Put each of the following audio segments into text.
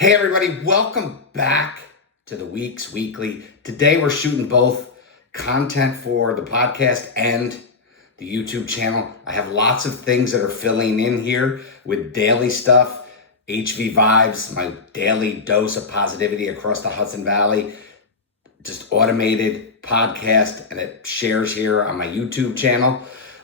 Hey everybody, welcome back to the Weeks Weekly. Today we're shooting both content for the podcast and the YouTube channel. I have lots of things that are filling in here with daily stuff, HV Vibes, my daily dose of positivity across the Hudson Valley, just automated podcast, and it shares here on my YouTube channel,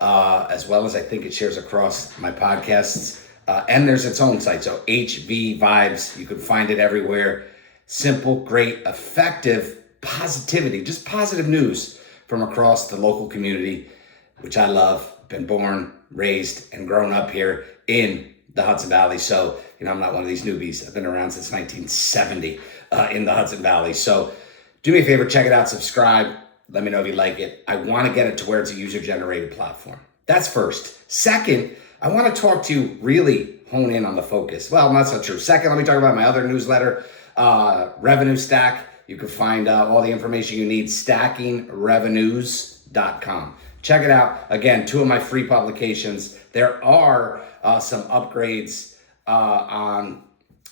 as well as I think it shares across my podcasts. And there's its own site, so HV Vibes. You can find it everywhere. Simple, great, effective positivity, just positive news from across the local community, which I love. Been born, raised, and grown up here in the Hudson Valley. So, I'm not one of these newbies. I've been around since 1970 in the Hudson Valley. So do me a favor, check it out, subscribe. Let me know if you like it. I want to get it to where it's a user-generated platform. That's first. Second, I want to talk to you, really hone in on the focus. Well, that's not true. Second, let me talk about my other newsletter, Revenue Stack. You can find all the information you need, stackingrevenues.com. Check it out. Again, 2 of my free publications. There are some upgrades on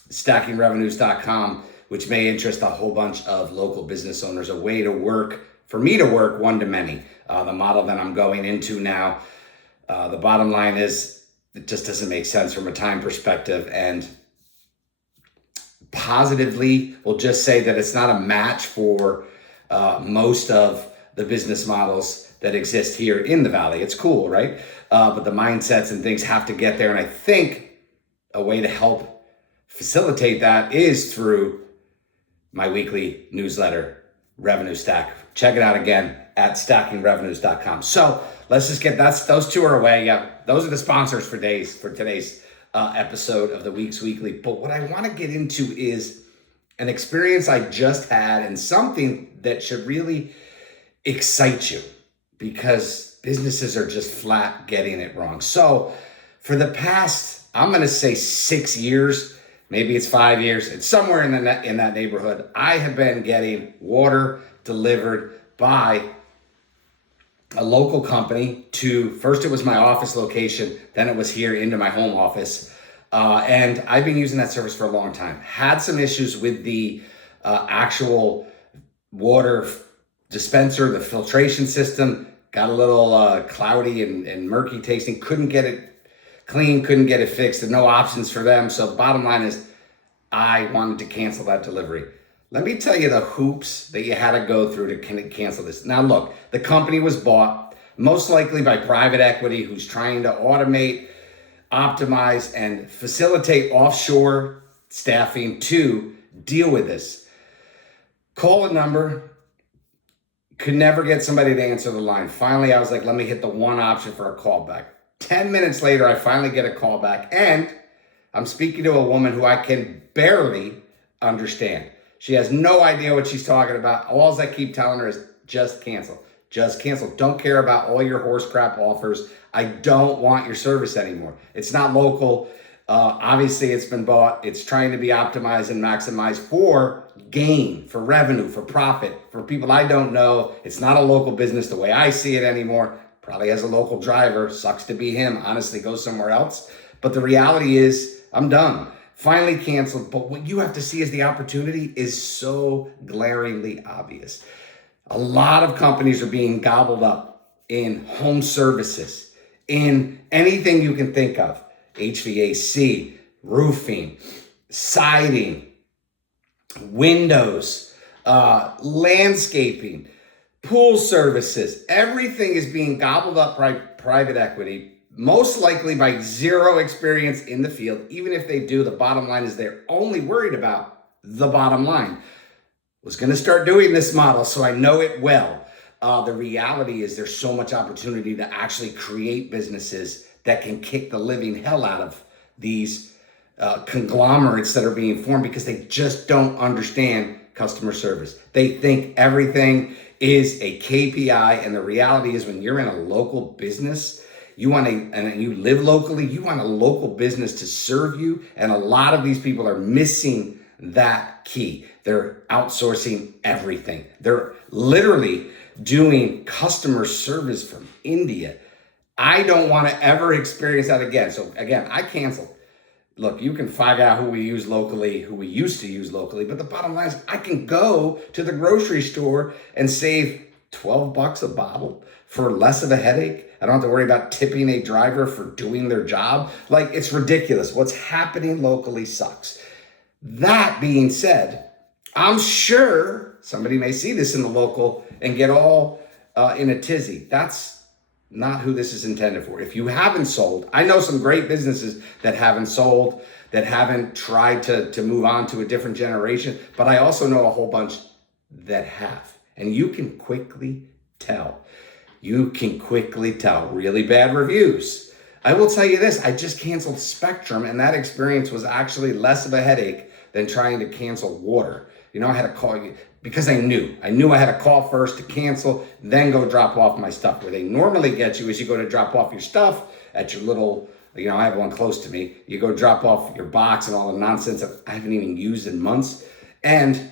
stackingrevenues.com, which may interest a whole bunch of local business owners, a way to work, for me to work one-to-many. The model that I'm going into now, the bottom line is, it just doesn't make sense from a time perspective, and positively we'll just say that it's not a match for most of the business models that exist here in the Valley. It's cool, right? But the mindsets and things have to get there, and I think a way to help facilitate that is through my weekly newsletter, Revenue Stack. Check it out again at stackingrevenues.com. So let's just get those 2 are away. Yeah, those are the sponsors for today's episode of the Weeks Weekly. But what I want to get into is an experience I just had, and something that should really excite you, because businesses are just flat getting it wrong. So for the past, I'm going to say 6 years, maybe it's 5 years, it's somewhere in that neighborhood, I have been getting water delivered by a local company to, first it was my office location, then it was here into my home office. And I've been using that service for a long time. Had some issues with the actual water dispenser, the filtration system, got a little cloudy and murky tasting, couldn't get it clean, couldn't get it fixed, and no options for them. So bottom line is, I wanted to cancel that delivery. Let me tell you the hoops that you had to go through to cancel this. Now look, the company was bought most likely by private equity who's trying to automate, optimize, and facilitate offshore staffing to deal with this. Call a number, could never get somebody to answer the line. Finally, I was like, let me hit the one option for a callback. 10 minutes later, I finally get a call back, and I'm speaking to a woman who I can barely understand. She has no idea what she's talking about. All I keep telling her is just cancel. Just cancel. Don't care about all your horse crap offers. I don't want your service anymore. It's not local. Obviously, it's been bought. It's trying to be optimized and maximized for gain, for revenue, for profit, for people I don't know. It's not a local business the way I see it anymore. Probably has a local driver. Sucks to be him. Honestly, go somewhere else. But the reality is, I'm done. Finally canceled. But what you have to see is the opportunity is so glaringly obvious. A lot of companies are being gobbled up in home services, in anything you can think of. HVAC, roofing, siding, windows, landscaping, pool services. Everything is being gobbled up by private equity, most likely by zero experience in the field. Even if they do, the bottom line is they're only worried about the bottom line. Was going to start doing this model, so I know it well. The reality is there's so much opportunity to actually create businesses that can kick the living hell out of these conglomerates that are being formed, because they just don't understand customer service. They think everything is a KPI, and the reality is when you're in a local business, and you live locally, you want a local business to serve you, and a lot of these people are missing that key. They're outsourcing everything. They're literally doing customer service from India. I don't want to ever experience that again. So again, I canceled. look, you can find out who we use locally, who we used to use locally, but the bottom line is I can go to the grocery store and save $12 a bottle for less of a headache. I don't have to worry about tipping a driver for doing their job. Like, it's ridiculous. What's happening locally sucks. That being said, I'm sure somebody may see this in the local and get all in a tizzy. That's not who this is intended for. If you haven't sold, I know some great businesses that haven't sold, that haven't tried to move on to a different generation, but I also know a whole bunch that have. And you can quickly tell. You can quickly tell. Really bad reviews. I will tell you this, I just canceled Spectrum, and that experience was actually less of a headache than trying to cancel water. You know, I had to call you because I knew I had to call first to cancel, then go drop off my stuff. Where they normally get you is you go to drop off your stuff at your little, you know, I have one close to me. You go drop off your box and all the nonsense that I haven't even used in months. And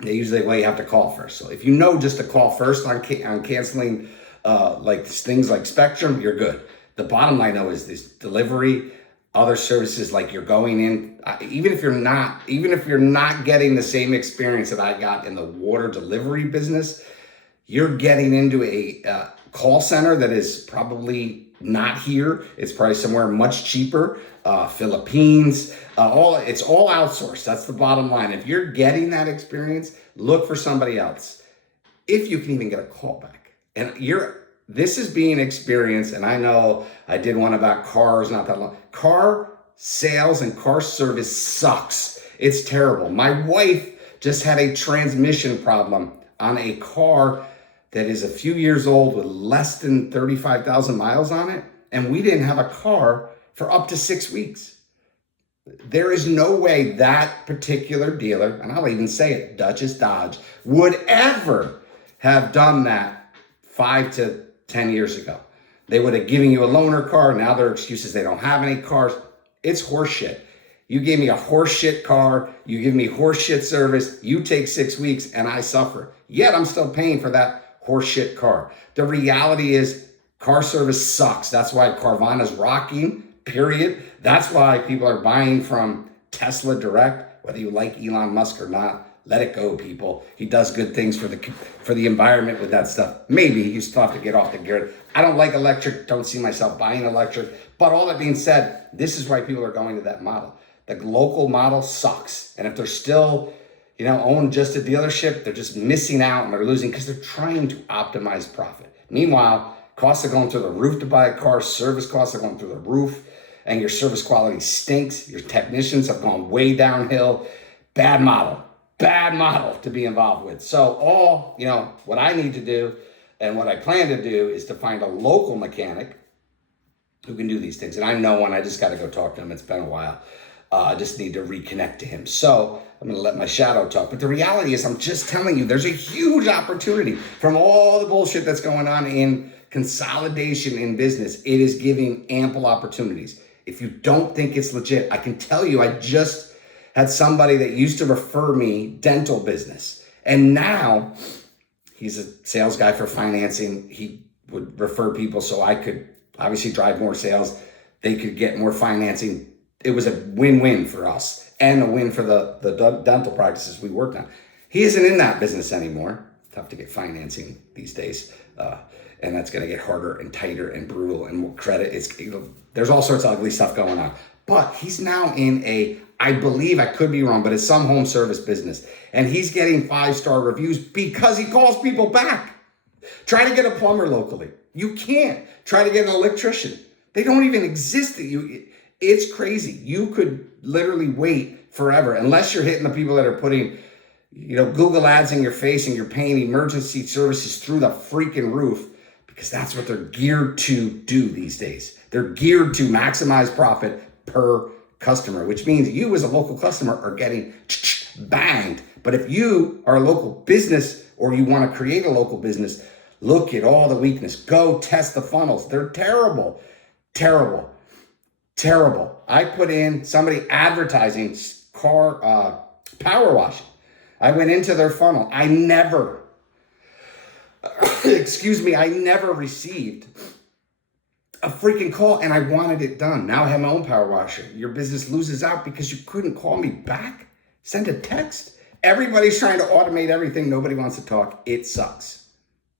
they usually, well, you have to call first. So if you know just to call first on canceling like things like Spectrum, you're good. The bottom line though is this delivery, other services, like you're going in, even if you're not getting the same experience that I got in the water delivery business, you're getting into a call center that is probably not here. It's probably somewhere much cheaper, Philippines, it's all outsourced. That's the bottom line. If you're getting that experience, look for somebody else. If you can even get a call back. And this is being experienced, and I know I did one about cars not that long. Car sales and car service sucks. It's terrible. My wife just had a transmission problem on a car that is a few years old with less than 35,000 miles on it, and we didn't have a car for up to 6 weeks. There is no way that particular dealer, and I'll even say it, Duchess Dodge, would ever have done that 5 to 10 years ago. They would have given you a loaner car. Now their excuse is they don't have any cars. It's horseshit. You gave me a horseshit car. You give me horseshit service. You take 6 weeks and I suffer. Yet I'm still paying for that horseshit car. The reality is car service sucks. That's why Carvana's rocking, period. That's why people are buying from Tesla Direct, whether you like Elon Musk or not. Let it go, people. He does good things for the environment with that stuff. Maybe you still have to get off the grid. I don't like electric. Don't see myself buying electric. But all that being said, this is why people are going to that model. The local model sucks. And if they're still, own just a dealership, they're just missing out and they're losing because they're trying to optimize profit. Meanwhile, costs are going through the roof to buy a car. Service costs are going through the roof. And your service quality stinks. Your technicians have gone way downhill. Bad model to be involved with. So what I need to do and what I plan to do is to find a local mechanic who can do these things. And I know one, I just got to go talk to him. It's been a while. I just need to reconnect to him. So I'm going to let my shadow talk. But the reality is, I'm just telling you, there's a huge opportunity from all the bullshit that's going on in consolidation in business. It is giving ample opportunities. If you don't think it's legit, I can tell you, I just had somebody that used to refer me dental business. And now he's a sales guy for financing. He would refer people so I could obviously drive more sales. They could get more financing. It was a win-win for us and a win for the dental practices we worked on. He isn't in that business anymore. Tough to get financing these days. And that's going to get harder and tighter and brutal and more credit. There's all sorts of ugly stuff going on. But he's now in I believe, I could be wrong, but it's some home service business. And he's getting 5-star reviews because he calls people back. Try to get a plumber locally. You can't. Try to get an electrician. They don't even exist. It's crazy. You could literally wait forever unless you're hitting the people that are putting, Google ads in your face and you're paying emergency services through the freaking roof because that's what they're geared to do these days. They're geared to maximize profit per customer, which means you as a local customer are getting banged. But if you are a local business or you want to create a local business, look at all the weakness. Go test the funnels. They're terrible. I put in somebody advertising car power washing. I went into their funnel. I never received a freaking call and I wanted it done. Now I have my own power washer. Your business loses out because you couldn't call me back? Send a text? Everybody's trying to automate everything. Nobody wants to talk. It sucks.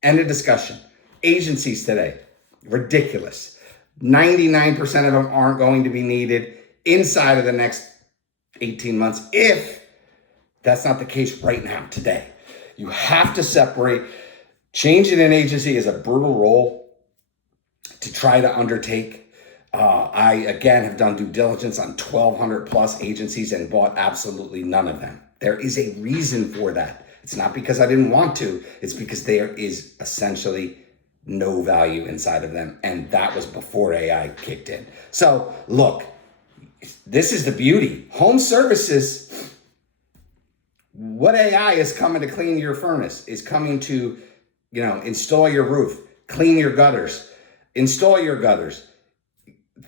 End of discussion. Agencies today, ridiculous. 99% of them aren't going to be needed inside of the next 18 months if that's not the case right now, today. You have to separate. Changing an agency is a brutal role to try to undertake. I, again, have done due diligence on 1,200 plus agencies and bought absolutely none of them. There is a reason for that. It's not because I didn't want to. It's because there is essentially no value inside of them. And that was before AI kicked in. So look, this is the beauty. Home services, what AI is coming to clean your furnace, is coming to, install your roof, clean your gutters, install your gutters.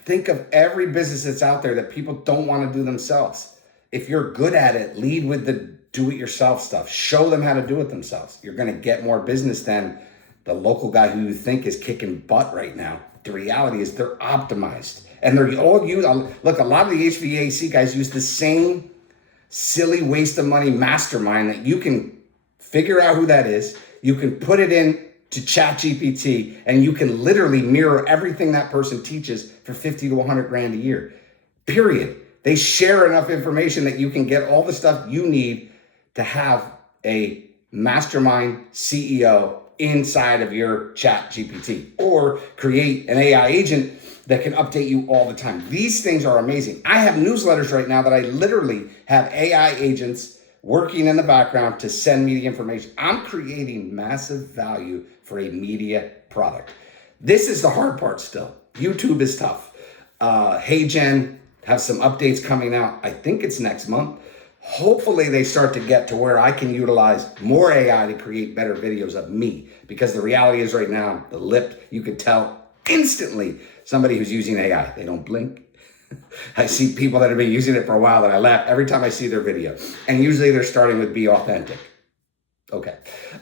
Think of every business that's out there that people don't want to do themselves. If you're good at it, lead with the do-it-yourself stuff. Show them how to do it themselves. You're going to get more business than the local guy who you think is kicking butt right now. The reality is they're optimized. And they're all used. Look, a lot of the HVAC guys use the same silly waste of money mastermind that you can figure out who that is. You can put it in to ChatGPT and you can literally mirror everything that person teaches for 50 to 100 grand a year. Period. They share enough information that you can get all the stuff you need to have a mastermind CEO inside of your ChatGPT, or create an AI agent that can update you all the time. These things are amazing. I have newsletters right now that I literally have AI agents working in the background to send me the information. I'm creating massive value for a media product. This is the hard part still. YouTube is tough. Hey Jen have some updates coming out. I think it's next month. Hopefully they start to get to where I can utilize more AI to create better videos of me, because the reality is right now, the lip, you could tell instantly somebody who's using AI. They don't blink. I see people that have been using it for a while that I laugh every time I see their video. And usually they're starting with be authentic. Okay.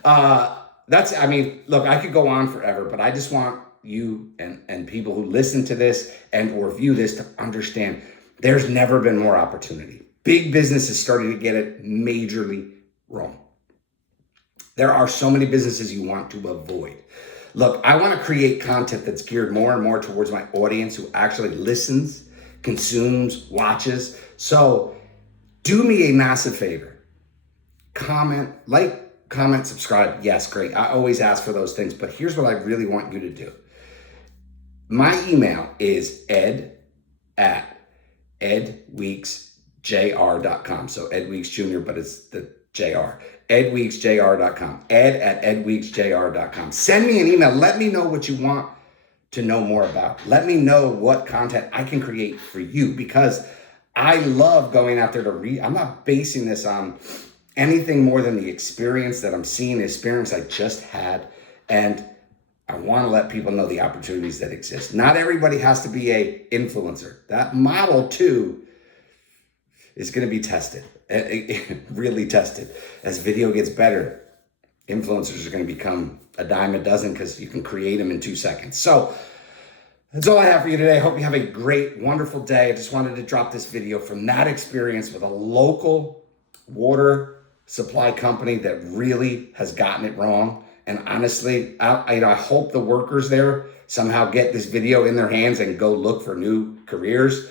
Look, I could go on forever, but I just want you and people who listen to this and or view this to understand there's never been more opportunity. Big business is starting to get it majorly wrong. There are so many businesses you want to avoid. Look, I want to create content that's geared more and more towards my audience who actually listens, consumes, watches. So do me a massive favor. Comment, subscribe. Yes, great. I always ask for those things, but here's what I really want you to do. My email is ed@edweeksjr.com. So Ed Weeks Jr., but it's the JR. edweeksjr.com. ed@edweeksjr.com. Send me an email. Let me know what you want to know more about. Let me know what content I can create for you, because I love going out there to read. I'm not basing this on anything more than the experience that I'm seeing, the experience I just had. And I want to let people know the opportunities that exist. Not everybody has to be a influencer. That model too is going to be tested, really tested. As video gets better, influencers are going to become a dime a dozen because you can create them in 2 seconds. So that's all I have for you today. I hope you have a great, wonderful day. I just wanted to drop this video from that experience with a local water supply company that really has gotten it wrong. And honestly, I hope the workers there somehow get this video in their hands and go look for new careers.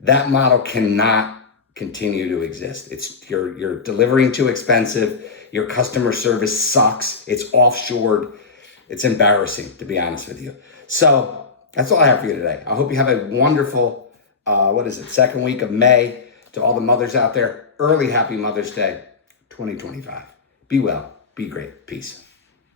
That model cannot continue to exist. You're delivering too expensive. Your customer service sucks. It's offshored. It's embarrassing, to be honest with you. So that's all I have for you today. I hope you have a wonderful, second week of May. To all the mothers out there, early happy Mother's Day 2025. Be well, be great. Peace.